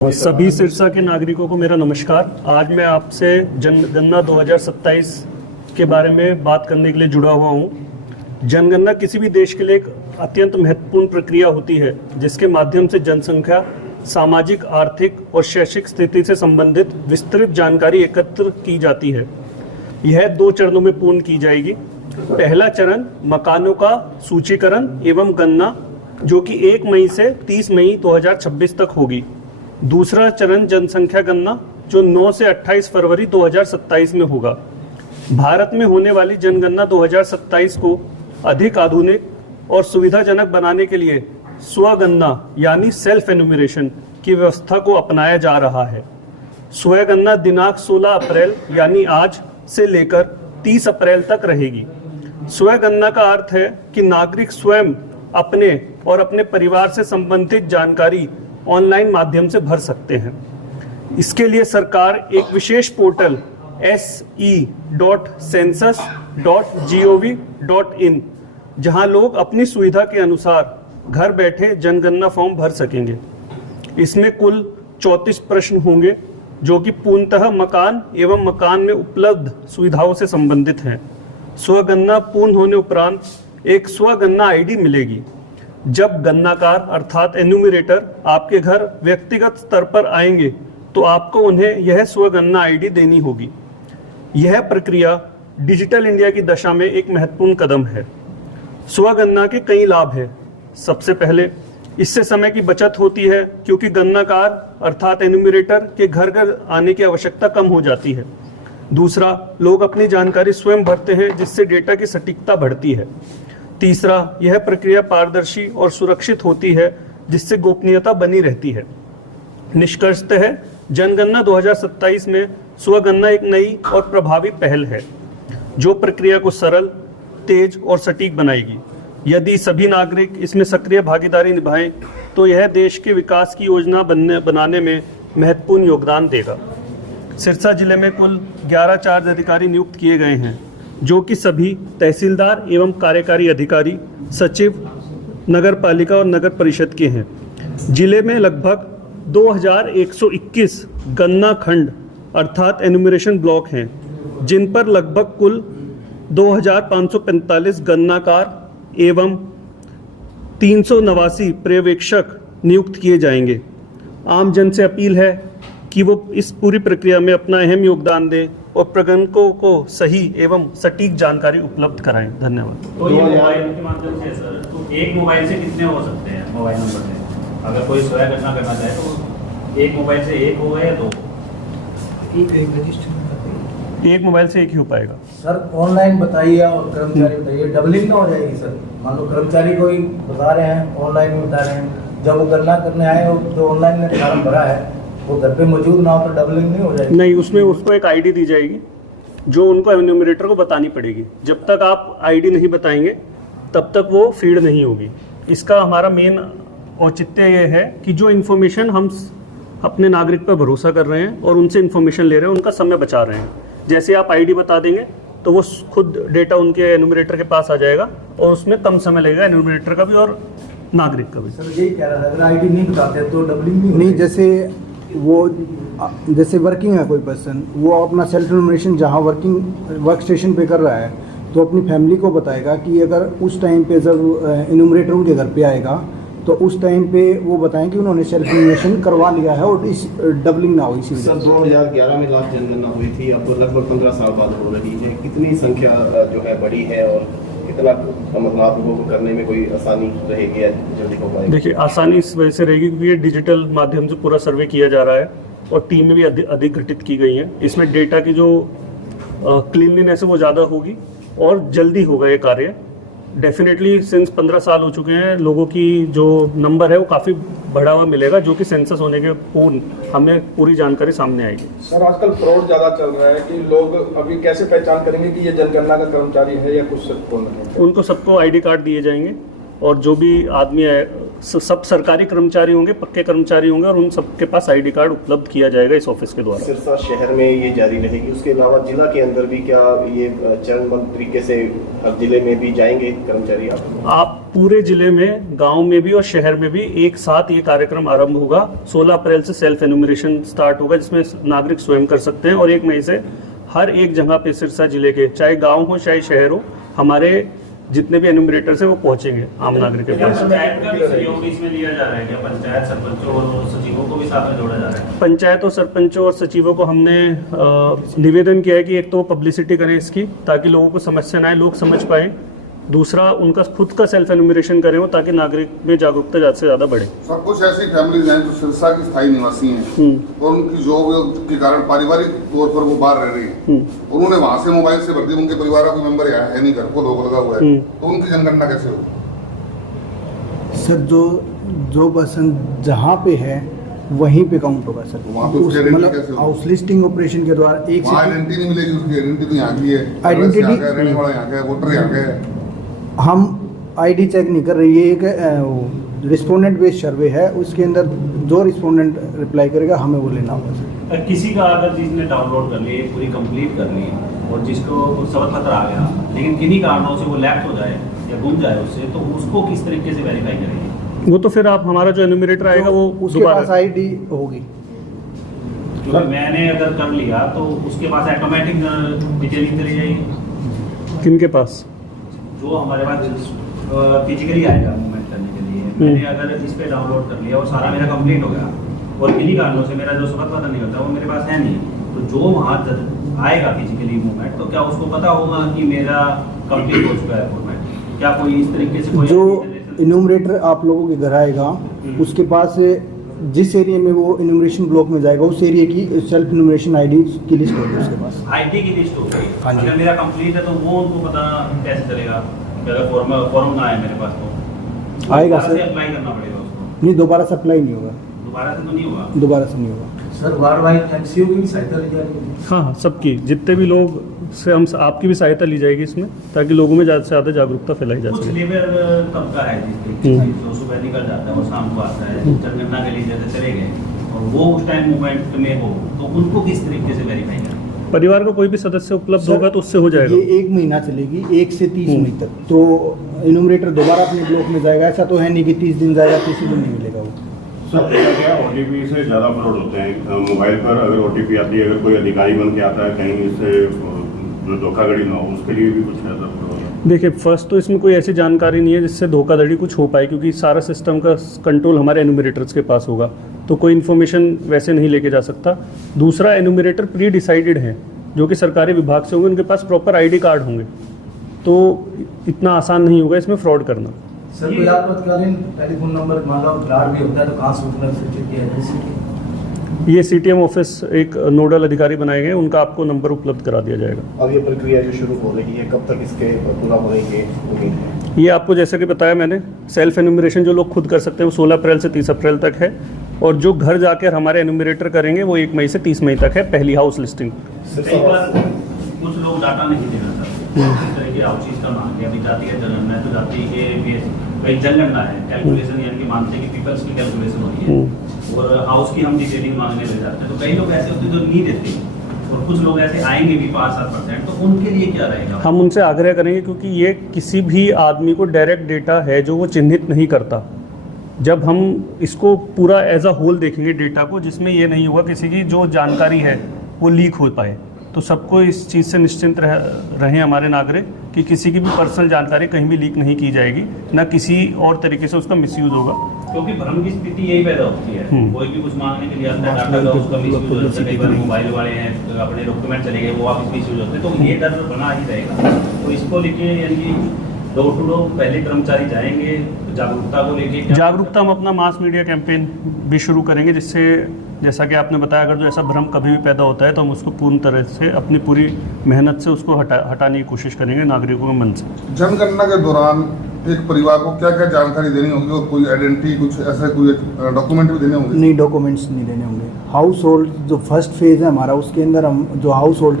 सभी सिरसा के नागरिकों को मेरा नमस्कार। आज मैं आपसे जनगणना 2027 के बारे में बात करने के लिए जुड़ा हुआ हूँ। जनगणना किसी भी देश के लिए एक अत्यंत महत्वपूर्ण प्रक्रिया होती है जिसके माध्यम से जनसंख्या, सामाजिक, आर्थिक और शैक्षिक स्थिति से संबंधित विस्तृत जानकारी एकत्र की जाती है। यह 2 चरणों में पूर्ण की जाएगी। पहला चरण मकानों का सूचीकरण एवं गणना, जो कि 1 मई से 30 मई 2026 तक होगी। दूसरा चरण जनसंख्या गणना, जो 9 से 28 फरवरी 2027 में होगा। भारत में होने वाली जनगणना 2027 को अधिक आधुनिक और सुविधाजनक बनाने के लिए स्वगणना यानी सेल्फ एनुमरेशन की व्यवस्था को अपनाया जा रहा है। स्वगणना दिनांक 16 अप्रैल यानी आज से लेकर 30 अप्रैल तक रहेगी। स्वगणना का अर्थ है कि नागरिक स्वयं अपने और अपने परिवार से संबंधित जानकारी ऑनलाइन माध्यम से भर सकते हैं। इसके लिए सरकार एक विशेष पोर्टल se.census.gov.in, जहां लोग अपनी सुविधा के अनुसार घर बैठे जनगणना फॉर्म भर सकेंगे। इसमें कुल 34 प्रश्न होंगे जो कि पूर्णतः मकान एवं मकान में उपलब्ध सुविधाओं से संबंधित हैं। स्वगणना पूर्ण होने उपरांत एक स्वगणना आईडी मिलेगी। जब गणनाकार अर्थात एन्यूमरेटर आपके घर व्यक्तिगत स्तर पर आएंगे तो आपको उन्हें यह स्वगणना आईडी देनी होगी। यह प्रक्रिया डिजिटल इंडिया की दशा में एक महत्वपूर्ण कदम है। स्वगणना के कई लाभ हैं। सबसे पहले, इससे समय की बचत होती है क्योंकि गणनाकार अर्थात एन्यूमरेटर के घर घर आने की आवश्यकता कम हो जाती है। दूसरा, लोग अपनी जानकारी स्वयं भरते हैं जिससे डेटा की सटीकता बढ़ती है। तीसरा, यह प्रक्रिया पारदर्शी और सुरक्षित होती है जिससे गोपनीयता बनी रहती है। निष्कर्षतः जनगणना 2027 में स्वगणना एक नई और प्रभावी पहल है जो प्रक्रिया को सरल, तेज और सटीक बनाएगी। यदि सभी नागरिक इसमें सक्रिय भागीदारी निभाएं तो यह देश के विकास की योजना बनाने में महत्वपूर्ण योगदान देगा। सिरसा जिले में कुल 11 चार्ज अधिकारी नियुक्त किए गए हैं जो कि सभी तहसीलदार एवं कार्यकारी अधिकारी, सचिव, नगर पालिका और नगर परिषद के हैं। जिले में लगभग 2121 गणना खंड अर्थात एनुमरेशन ब्लॉक हैं जिन पर लगभग कुल 2545 गणनाकार एवं 389 पर्यवेक्षक नियुक्त किए जाएंगे। आम जन से अपील है कि वो इस पूरी प्रक्रिया में अपना अहम योगदान दें और प्रगणकों को सही एवं सटीक जानकारी उपलब्ध कराएं। धन्यवाद। तो ये मोबाइल के माध्यम से सर, तो एक मोबाइल से कितने हो सकते हैं मोबाइल नंबर से? अगर कोई स्वयं गणना करना चाहे तो एक मोबाइल से एक होगा या 2? एक मोबाइल से एक ही हो पाएगा सर। ऑनलाइन बताइए और कर्मचारी बताइए, डबलिंग ना हो जाएगी सर? मान लो कर्मचारी को ही बता रहे हैं, ऑनलाइन में बता रहे हैं, जब वो गणना करने आए और जो ऑनलाइन ने फॉर्म भरा है वो घर पे मौजूद ना हो तो डबलिंग नहीं हो जाएगी? नहीं, उसमें उसको एक आईडी दी जाएगी जो उनको एन्यूमरेटर को बतानी पड़ेगी। जब तक आप आईडी नहीं बताएंगे तब तक वो फीड नहीं होगी। इसका हमारा मेन औचित्य ये है कि जो इन्फॉर्मेशन हम अपने नागरिक पर भरोसा कर रहे हैं और उनसे इन्फॉर्मेशन ले रहे हैं, उनका समय बचा रहे हैं। जैसे आप आईडी बता देंगे तो वो खुद डेटा उनके एन्यूमरेटर के पास आ जाएगा और उसमें कम समय लगेगा एन्यूमरेटर का भी और नागरिक का भी। सर यही कह रहा था, अगर आईडी नहीं बताते तो डबलिंग नहीं। जैसे वर्किंग है कोई पर्सन, वो अपना सेल्फ एनुमरेशन जहाँ वर्क स्टेशन पे कर रहा है तो अपनी फैमिली को बताएगा कि अगर उस टाइम पे जब एनुमरेटर उनके घर पे आएगा तो उस टाइम पे वो बताएं कि उन्होंने सेल्फ एनुमरेशन करवा लिया है और इस डबलिंग ना हो। इसी सर 2011 में लास्ट जनगणना हुई थी, अब तो लगभग 15 साल बाद हो रही है। कितनी संख्या जो है बड़ी है और कितना मतलब आप लोगों को करने में कोई आसानी रहेगी या जल्दी हो पाएगी? देखिए, आसानी इस वजह से रहेगी क्योंकि ये डिजिटल माध्यम से पूरा सर्वे किया जा रहा है और टीमें भी अधिक गठित की गई हैं। इसमें डेटा की जो क्लीनलीनेस है वो ज़्यादा होगी और जल्दी होगा ये कार्य। डेफिनेटली सिंस 15 साल हो चुके हैं, लोगों की जो नंबर है वो काफ़ी बढ़ा हुआ मिलेगा जो कि सेंसस होने के पूर्ण हमें पूरी जानकारी सामने आएगी। सर आजकल फ्रॉड ज़्यादा चल रहा है कि लोग अभी कैसे पहचान करेंगे कि ये जनगणना का कर्मचारी है या कुछ सबको नहीं? उनको सबको आईडी कार्ड दिए जाएंगे और जो भी आदमी सब सरकारी कर्मचारी होंगे, पक्के कर्मचारी होंगे, और उन सबके पास आईडी कार्ड उपलब्ध किया जाएगा इस ऑफिस के द्वारा। सिरसा शहर में ये जारी रहेगी, उसके अलावा जिला के अंदर भी क्या ये चरणबद्ध तरीके से हर जिले में भी जाएंगे कर्मचारी? आप पूरे जिले में, गांव में भी और शहर में भी एक साथ ये कार्यक्रम आरंभ होगा। 16 अप्रैल से सेल्फ एनुमरेशन स्टार्ट होगा, जिसमें नागरिक स्वयं कर सकते हैं, और 1 मई से हर एक जगह पे सिरसा जिले के, चाहे गांव हो चाहे शहर हो, हमारे जितने भी एनुमरेटर्स हैं वो पहुंचेंगे आम नागरिक के पास। पंचायत का भी सहयोग इसमें लिया जा रहा है क्या? पंचायत सरपंचों और सचिवों को भी साथ में जोड़ा जा रहा है? पंचायत और सरपंचों और सचिवों को हमने निवेदन किया है कि एक तो पब्लिसिटी करें इसकी, ताकि लोगों को समस्या ना आए, लोग समझ पाएं। दूसरा, उनका खुद का सेल्फ एनुमरेशन करें वो, ताकि नागरिक में जागरूकता ज़्यादा से ज़्यादा बढ़े। सब कुछ ऐसी फैमिलीज हैं जो सिरसा की स्थायी निवासी हैं और उनकी जॉब के कारण पारिवारिक तौर पर वो बाहर रह रही हैं। उन्होंने वहां से मोबाइल से भर दी, उनके परिवार का कोई मेंबर यहाँ है नहीं, घर को लोग लगा हुआ है, तो उनकी जनगणना कैसे होगी? सर जो पर्सन जहाँ पे है वहीं पे काउंट होगा सर। वहाँ पे उसकी आइडेंटिटी कैसे होगी? हाउस लिस्टिंग ऑपरेशन के द्वारा एक से आइडेंटिटी नहीं मिलेगी, उसकी आइडेंटिटी तो यहाँ की है, आइडेंटिटी रहने वाला यहाँ का है, वोटर यहाँ का है। हम आईडी चेक नहीं कर रहे, ये एक रिस्पोंडेंट बेस्ड सर्वे है, उसके अंदर जो रिस्पोंडेंट रिप्लाई करेगा हमें वो लेना होगा सर। किसी का अगर जिसने डाउनलोड कर ली, पूरी कंप्लीट कर ली और जिसको सबक पत्र आ गया, लेकिन किन्हीं कारणों से वो लैप्स हो जाए या गुम जाए उससे, तो उसको किस तरीके से वेरीफाई करेंगे? वो तो फिर आप, हमारा जो एनुमरेटर आएगा वो उसके पास आईडी होगी। क्योंकि मैंने अगर कर लिया तो उसके पास ऑटोमेटिक डिटेलिंग करी जाएगी। किनके पास? जो हमारे पास फिजिकली आएगा मूवमेंट करने के लिए, मैंने अगर इस पे डाउनलोड कर लिया और सारा मेरा कंप्लीट हो गया, और किन्हीं कारणों से मेरा जो सबक पता नहीं होता वो मेरे पास है नहीं, तो जो वहाँ आएगा फिजिकली मूवमेंट, तो क्या उसको पता होगा कि मेरा कंप्लीट हो चुका है मूवमेंट? क्या कोई इस तरीके से कोई जो इन्यूमरेटर आप लोगों के घर आएगा, उसके पास जिस एरिया में वो इन्यूमरेशन ब्लॉक में जाएगा, उस एरिया की सेल्फ इन्यूमरेशन आईडी की लिस्ट होगी उसके पास। आईडी की लिस्ट होगी। हाँ जी। अगर मेरा कंप्लीट है तो वो उनको पता कैसे चलेगा? अगर फॉर्म ना आए मेरे पास तो आएगा सर, अप्लाई करना पड़ेगा उसको। नहीं दोबारा से अप्लाई नहीं होगा, दोबारा से तो नहीं होगा। दोबारा से नहीं होगा सर। वार्ड वाइड एमसीओ की भी सहायता ली जा रही है? हाँ, सबकी, जितने भी लोग से हम, आपकी भी सहायता ली जाएगी इसमें, ताकि लोगों में ज़्यादा से ज़्यादा जागरूकता फैलाई जा कुछ सके। लेबर तबका है जिसके जो सुबह निकल जाता है और शाम को आता है, जनगणना के लिए जैसे चले गए और वो उस टाइम मूवमेंट में हो, तो उनको किस तरीके से वेरीफाई करें? परिवार का कोई भी सदस्य उपलब्ध होगा तो उससे हो जाएगा। ये 1 महीना चलेगी, 1 से 30 मई तक। तो इन्यूमरेटर दोबारा अपने ब्लॉक में जाएगा, ऐसा तो है नहीं कि 30 दिन जाएगा 30 दिन नहीं मिलेगा वो। सर क्या ओटीपी से ज़्यादा फ्रॉड होते हैं मोबाइल पर? अगर ओटीपी आती है, अगर कोई अधिकारी बन के आता है कहीं, इससे जो धोखाधड़ी ना हो, उसके लिए भी कुछ ऐसा फ्रॉड? देखिए, फर्स्ट तो इसमें कोई ऐसी जानकारी नहीं है जिससे धोखाधड़ी कुछ हो पाए, क्योंकि सारा सिस्टम का कंट्रोल हमारे एनुमरेटर्स के पास होगा, तो कोई इन्फॉर्मेशन वैसे नहीं लेके जा सकता। दूसरा, एनुमरेटर प्री डिसाइडेड है, जो कि सरकारी विभाग से होंगे, उनके पास प्रॉपर आईडी कार्ड होंगे, तो इतना आसान नहीं होगा इसमें फ्रॉड करना। सर कोई आपातकालीन टेलीफोन नंबर मान लो फ्लड भी होता है तो कहाँ सूचना सूचित किया जाए? ये सीटीएम ऑफिस एक नोडल अधिकारी बनाए गए, उनका आपको नंबर उपलब्ध करा दिया जाएगा। अब ये प्रक्रिया जो शुरू हो रही है, कब तक इसके पूरा होने की उम्मीद है? ये आपको जैसे कि बताया मैंने, सेल्फ एनुमरेशन जो लोग खुद कर सकते हैं वो 16 अप्रैल से 30 अप्रैल तक है, और जो घर जाकर हमारे एनुमरेटर करेंगे वो 1 मई से 30 मई तक है, पहली हाउस लिस्टिंग। कई बार कुछ लोग डाटा नहीं देना चाहते, इस तरह की आउट चीज का मांग अभी जाती है जनगणना है तो जाती है कई जनगणना है, कैलकुलेशन यानी कि मानते हैं कि पीपल्स की कैलकुलेशन होती है, और हाउस की हम डिटेलिंग मांगने ले जाते हैं, तो कई लोग ऐसे होते हैं जो नहीं देते, और कुछ लोग ऐसे आएंगे भी 5-7%, तो उनके लिए क्या रहेगा? हम उनसे आग्रह करेंगे, क्योंकि ये किसी भी आदमी को डायरेक्ट डेटा है जो वो चिन्हित नहीं करता। जब हम इसको पूरा एज अ होल देखेंगे डेटा को, जिसमें ये नहीं होगा किसी की जो जानकारी है वो लीक हो पाए, तो सबको इस चीज़ से निश्चिंत रहें हमारे नागरिक कि किसी की भी पर्सनल जानकारी कहीं भी लीक नहीं की जाएगी, ना किसी और तरीके से उसका मिसयूज होगा। क्योंकि भ्रम की स्थिति यही पैदा होती है, कोई भी कुछ मांगने के लिए आता है डाटा का, उसका मिसयूज होता है। कई बार मोबाइल वाले हैं तो अपने डॉक्यूमेंट चले गए, वो वापस मिसयूज होते हैं, तो ये डर बना ही रहेगा। तो इसको लेके यानी डोर टू डोर पहले कर्मचारी जाएंगे, जागरूकता को लेके जागरूकता हम अपना मास मीडिया कैंपेन भी शुरू करेंगे, जिससे जैसा कि आपने बताया, अगर जो ऐसा भ्रम कभी भी पैदा होता है तो हम उसको पूर्ण तरह से अपनी पूरी मेहनत से उसको हटाने की कोशिश करेंगे नागरिकों के मन से। जनगणना के दौरान एक परिवार को क्या क्या जानकारी देनी होगी, और कोई आइडेंटिटी कुछ ऐसा कोई डॉक्यूमेंट भी देने होंगे? नहीं, डॉक्यूमेंट्स नहीं देने होंगे। हाउस होल्ड जो फर्स्ट फेज़ है हमारा, उसके अंदर हम जो हाउस होल्ड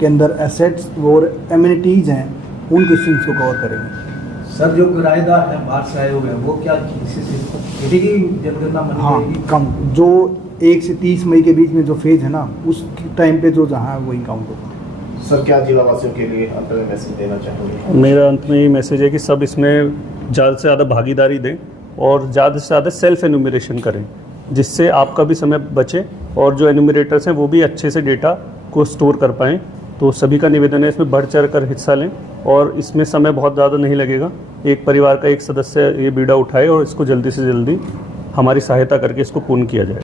के अंदर एसेट्स और एमिनिटीज़ हैं उन क्वेश्चंस को कवर करेंगे। सर जो किराएदार हैं बाहर से आए हुए हैं वो क्या किसी की जनगणना बन हाँ जाएगी? कम जो 1 से 30 मई के बीच में जो फेज है ना उस टाइम पे जो जहाँ वही काउंट होगा। सर क्या जिला वासियों के लिए अंत में मैसेज देना चाहोगे? मेरा अंत में ये मैसेज है कि सब इसमें ज़्यादा से ज़्यादा भागीदारी दें और ज़्यादा से ज़्यादा सेल्फ एनुमरेशन करें, जिससे आपका भी समय बचे और जो एनुमरेटर्स हैं वो भी अच्छे से डेटा को स्टोर कर पाएँ। तो सभी का निवेदन है इसमें बढ़ चढ़ कर हिस्सा लें और इसमें समय बहुत ज़्यादा नहीं लगेगा। एक परिवार का एक सदस्य ये बीड़ा उठाए और इसको जल्दी से जल्दी हमारी सहायता करके इसको पूर्ण किया जाए।